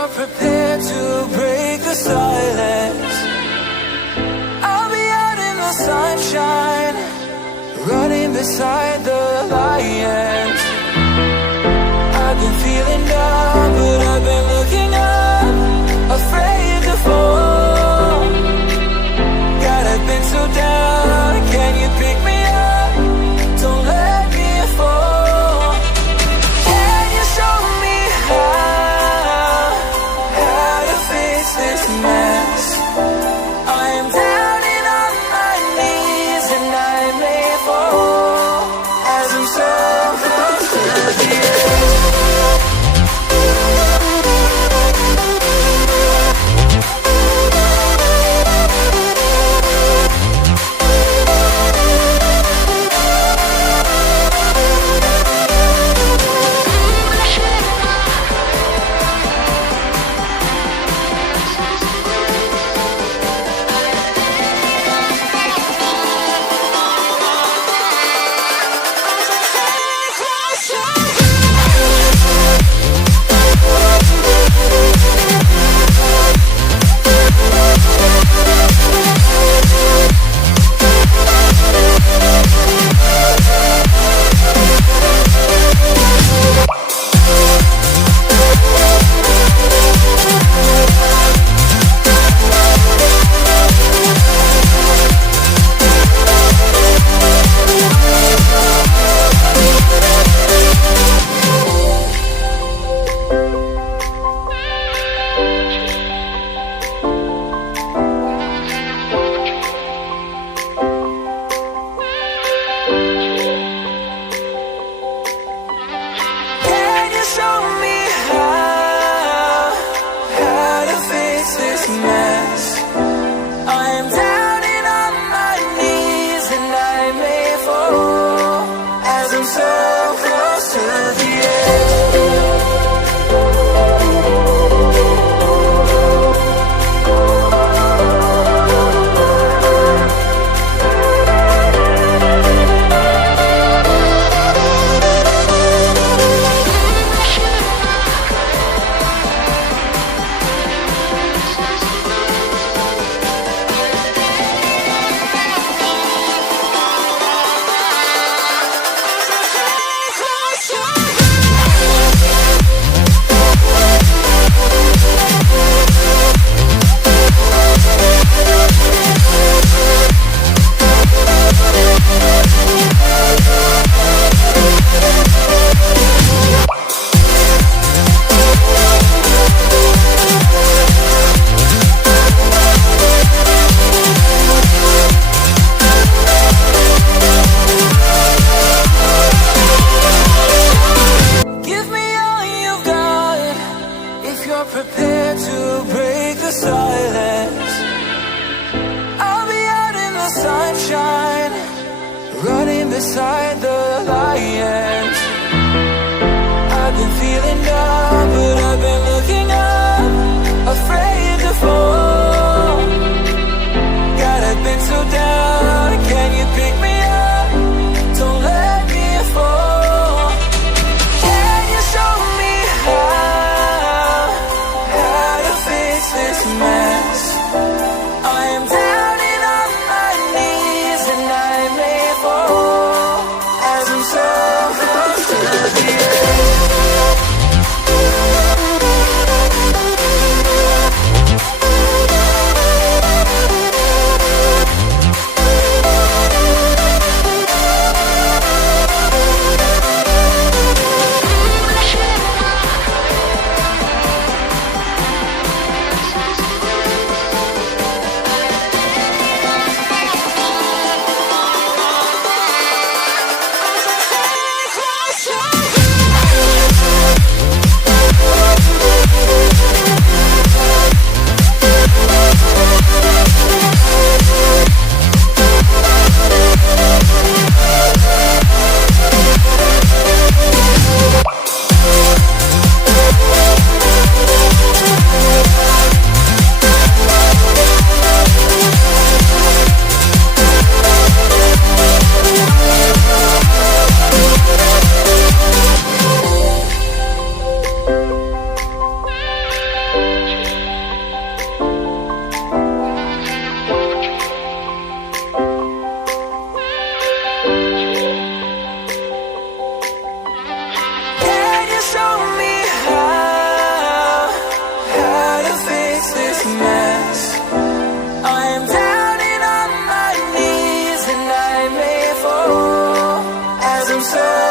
you're prepared to break the silence, I'll be out in the sunshine, running beside the lions. I've been feeling down, but I've been looking up, afraid to fall. God, I've been so down, can you pick me up? Don't let me fall. Can you show me how to fix this mess? I am down and on my knees, and I may fall as I'm so close to the edge. say